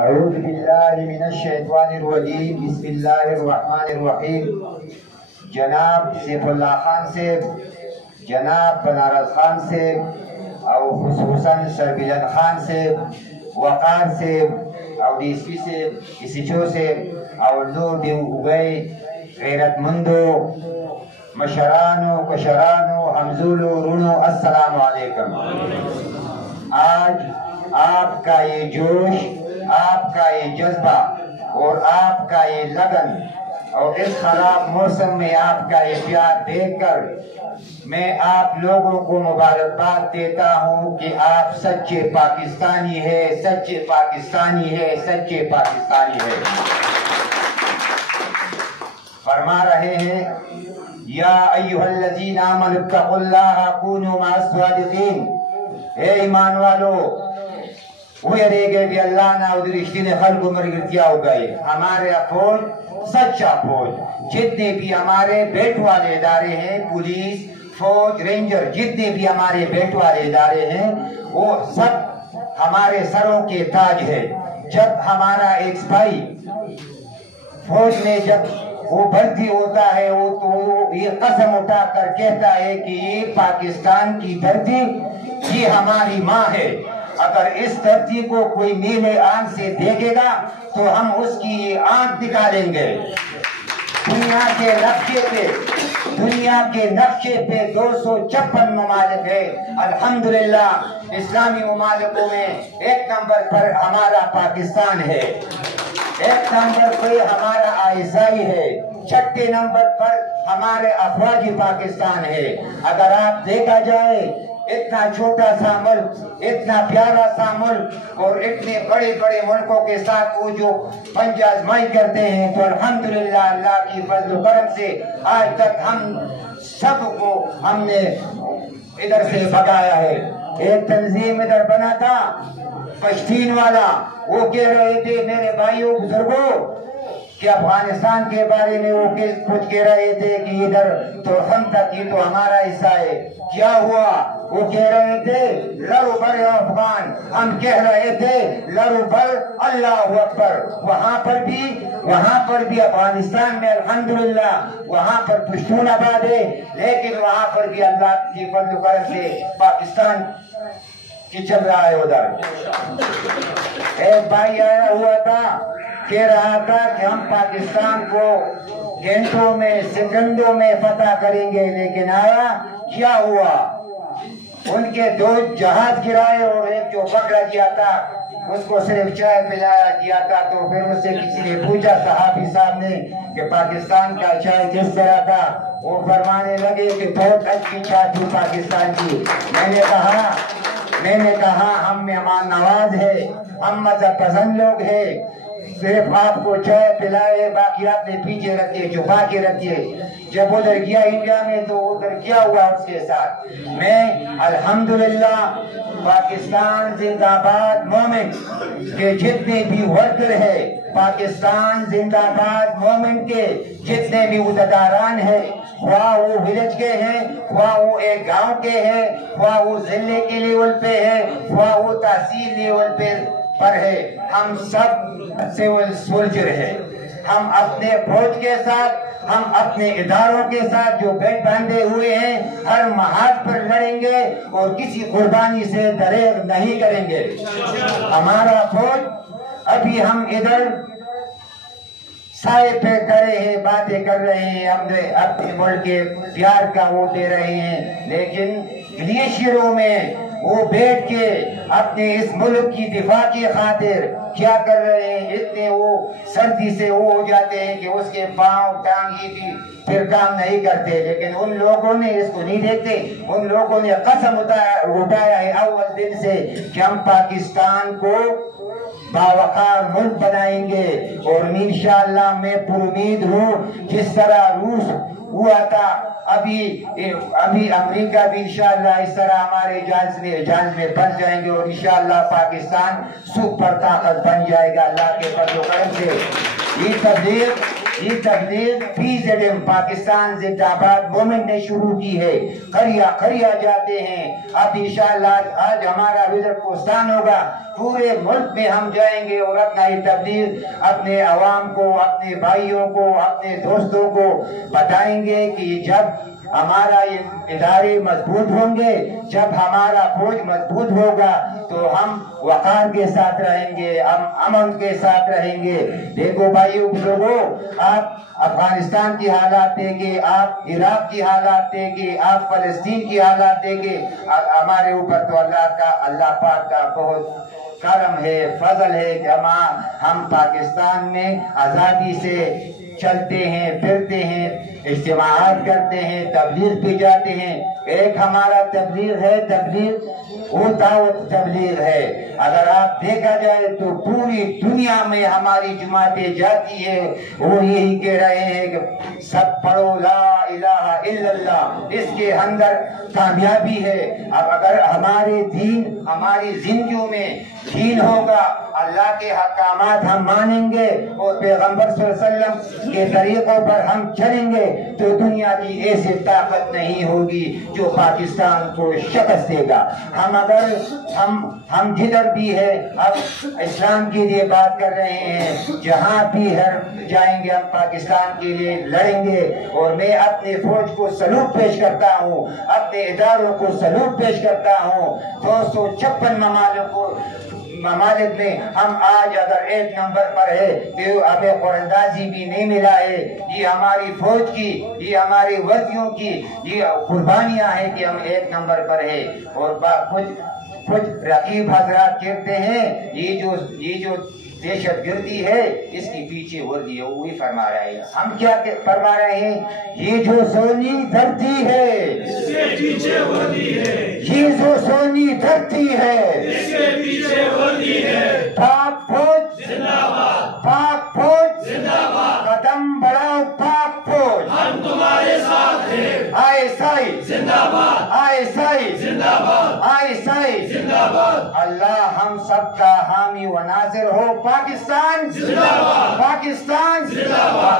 اعوذ باللہ من الشیطان الرجیم بسم اللہ الرحمن الرحیم۔ جناب سیف اللہ خان سے، جناب بنارس خان سے اور خصوصاً سربلند خان سے، وقار سے اور ڈیسپی سے، اسیچو سے اور نور دیو اگئے غیرت مندو مشرانو کشرانو حمزولو رونو السلام علیکم۔ آج آپ کا یہ جوش، آپ کا یہ جذبہ اور آپ کا یہ لگن اور اس خراب موسم میں آپ کا یہ پیار دیکھ کر میں آپ لوگوں کو مبارکباد دیتا ہوں کہ آپ سچے پاکستانی ہے، سچے پاکستانی ہے، سچے پاکستانی ہے۔ فرما رہے ہیں یا ایھا الذین آمنوا اتقوا اللہ کونوا مع الصادقین، اے ایمان والو وہ رہ گئے بھی اللہ نہ ادھر رشتے نے خلق عمر گرتیا ہو گئے۔ ہمارے فوج سچا فوج، جتنے بھی ہمارے بیٹ والے ادارے ہیں، پولیس فوج رینجر، جتنے بھی ہمارے بیٹ والے ادارے ہیں وہ سب ہمارے سروں کے تاج ہے۔ جب ہمارا ایک سپاہی فوج میں جب وہ بھرتی ہوتا ہے وہ تو یہ قسم اٹھا کر کہتا ہے کہ یہ پاکستان کی دھرتی یہ ہماری ماں ہے، اگر اس دھرتی کو کوئی نیلے آنکھ سے دیکھے گا تو ہم اس کی آنکھ نکالیں گے۔ دنیا کے نقشے پہ 256 ممالک ہے، الحمدللہ اسلامی ممالکوں میں ایک نمبر پر ہمارا پاکستان ہے، ایک نمبر پہ ہمارا آئیسائی ہے، چھٹے نمبر پر ہمارے افواجی پاکستان ہے۔ اگر آپ دیکھا جائے اتنا چھوٹا سا ملک، اتنا پیارا سا ملک اور اتنے بڑے بڑے ملکوں کے ساتھ وہ جو پنجہ آزمائی کرتے ہیں، تو الحمدللہ اللہ کی فضل و کرم سے آج تک ہم سب کو ہم نے ادھر سے بھگایا ہے۔ ایک تنظیم ادھر بنا تھا پشتین والا، وہ کہہ رہے تھے میرے بھائیوں بزرگوں کہ افغانستان کے بارے میں وہ کچھ کہہ رہے تھے کہ ادھر تو ہم تک یہ تو ہمارا حصہ ہے۔ کیا ہوا؟ وہ کہہ رہے تھے لڑو بر افغان، ہم کہہ رہے تھے لڑو بر اللہ اکبر۔ وہاں پر بھی افغانستان میں الحمدللہ وہاں پر پشتون آباد ہے، لیکن وہاں پر بھی اللہ کی فضل و کرم سے پاکستان کی چل رہا ہے۔ ادھر ایک بھائی آیا ہوا تھا، کہہ رہا تھا کہ ہم پاکستان کو گھنٹوں میں سیکنڈوں میں فتح کریں گے، لیکن آیا کیا ہوا؟ ان کے 2 جہاز گرائے اور ایک جو پکڑا گیا تھا اس کو صرف چائے پلایا گیا تھا۔ تو پھر اس سے کسی نے پوچھا صحابی صاحب نے کہ پاکستان کا چائے کس طرح تھا؟ وہ فرمانے لگے کہ بہت اچھی چائے تھی پاکستان کی۔ میں نے کہا ہم مہمان نواز ہے، ہم مذہب پسند لوگ ہیں، صرف آپ کو چائے پلائے باقی آپ نے پیچھے رکھے چھپا کے رکھے۔ جب ادھر گیا انڈیا میں تو ادھر کیا ہوا اس کے ساتھ؟ میں الحمدللہ پاکستان زندہ آباد مومنٹ کے جتنے بھی ورکر ہے، پاکستان زندہ آباد مومنٹ کے جتنے بھی عہدیداران ہیں، خواہ وہ ولیج کے ہیں، خواہ وہ ایک گاؤں کے ہیں، خواہ وہ ضلع کے لیول پہ ہے، خواہ وہ تحصیل لیول پر ہے، ہم سب سول سولجر ہے۔ ہم اپنے فوج کے ساتھ، ہم اپنے اداروں کے ساتھ جو بیٹ باندھے ہوئے ہیں ہر محاذ پر لڑیں گے اور کسی قربانی سے دریغ نہیں کریں گے۔ ہمارا فوج ابھی ہم ادھر سائے پہ کھڑے ہیں، باتیں کر رہے ہیں، اپنے ملک کے پیار کا وہ دے رہے ہیں، لیکن گلیشیروں میں وہ بیٹھ کے اپنے اس ملک کی دفاع کی خاطر کیا کر رہے ہیں؟ اتنے وہ سردی سے وہ ہو جاتے ہیں کہ اس کے پاؤں ٹانگی بھی پھر کام نہیں کرتے، لیکن ان لوگوں نے اس کو نہیں دیکھتے۔ ان لوگوں نے قسم اٹھایا ہے اول دن سے کہ ہم پاکستان کو باوقار ملک بنائیں گے، اور انشاءاللہ میں پر امید ہوں جس طرح روس ہوا تھا، ابھی امریکہ بھی انشاءاللہ اس طرح ہمارے جانز میں بن جائیں گے، اور انشاءاللہ پاکستان سپر طاقت بن جائے گا اللہ کے فضل و کرم سے۔ یہ تبلیغ PZM پاکستان زندہ باد موومنٹ نے شروع کی ہے. خریا جاتے ہیں. اب انشاءاللہ آج ہمارا وزٹ پوستان ہوگا, پورے ملک میں ہم جائیں گے اور اپنا یہ تبلیغ اپنے عوام کو, اپنے بھائیوں کو, اپنے دوستوں کو بتائیں گے کہ جب ہمارا یہ ادارے مضبوط ہوں گے, جب ہمارا فوج مضبوط ہوگا تو ہم وقار کے ساتھ رہیں گے, ہم امن کے ساتھ رہیں گے. دیکھو بھائیو بزرگوں, آپ افغانستان کی حالات دیکھیں, آپ عراق کی حالات دیکھیں, آپ فلسطین کی حالات دیکھیں. ہمارے اوپر تو اللہ پاک کا بہت کرم ہے, فضل ہے کہ ہم پاکستان میں آزادی سے چلتے ہیں, پھرتے ہیں, اجتماعات کرتے ہیں, تبلیغ پہ جاتے ہیں. ایک ہمارا تبلیغ ہے, وہ دعوت تبلیغ ہے. اگر آپ دیکھا جائے تو پوری دنیا میں ہماری جماعتیں جاتی ہے, وہ یہی کہہ رہے ہیں کہ سب پڑھو لا الہ الا اللہ, اس کے اندر کامیابی ہے. اب اگر ہمارے دین, ہماری زندگیوں میں دین ہوگا, اللہ کے احکامات ہم مانیں گے اور پیغمبر صلی اللہ علیہ وسلم کے طریقوں پر ہم چلیں گے, تو دنیا کی ایسی طاقت نہیں ہوگی جو پاکستان کو شکست دے گا. ہم جدھر بھی ہے, اب اسلام کے لیے بات کر رہے ہیں, جہاں بھی جائیں گے ہم پاکستان کے لیے لڑیں گے. اور میں اپنے فوج کو سلوٹ پیش کرتا ہوں, اپنے اداروں کو سلوٹ پیش کرتا ہوں. 256 ممالک میں ہم آج اگر 1 نمبر پر ہے تو ہمیں قرآندازی بھی نہیں ملا ہے. یہ ہماری فوج کی, یہ ہماری وردیوں کی یہ قربانیاں ہیں کہ ہم 1 نمبر پر ہے. اور کچھ رقیب حضرات کہتے ہیں یہ جو دہشت گردی ہے اس کے پیچھے وردی ہے, وہی فرما رہے ہیں. ہم کیا فرما رہے ہیں, یہ جو سونی دھرتی ہے اس کے پیچھے وردی ہے, یہ جو سونی دھرتی ہے اس کے پیچھے وردی ہے. پاک فوج زندہ باد, پاک فوج زندہ باد, قدم بڑھاؤ پاک فوج, ہم تمہارے ساتھ ہیں. ISI زندہ باد, ISI زندہ باد, ISI زندہ باد. اللہ ہم سب کا حامی و ناصر ہو. پاکستان زندہ باد, پاکستان زندہ باد.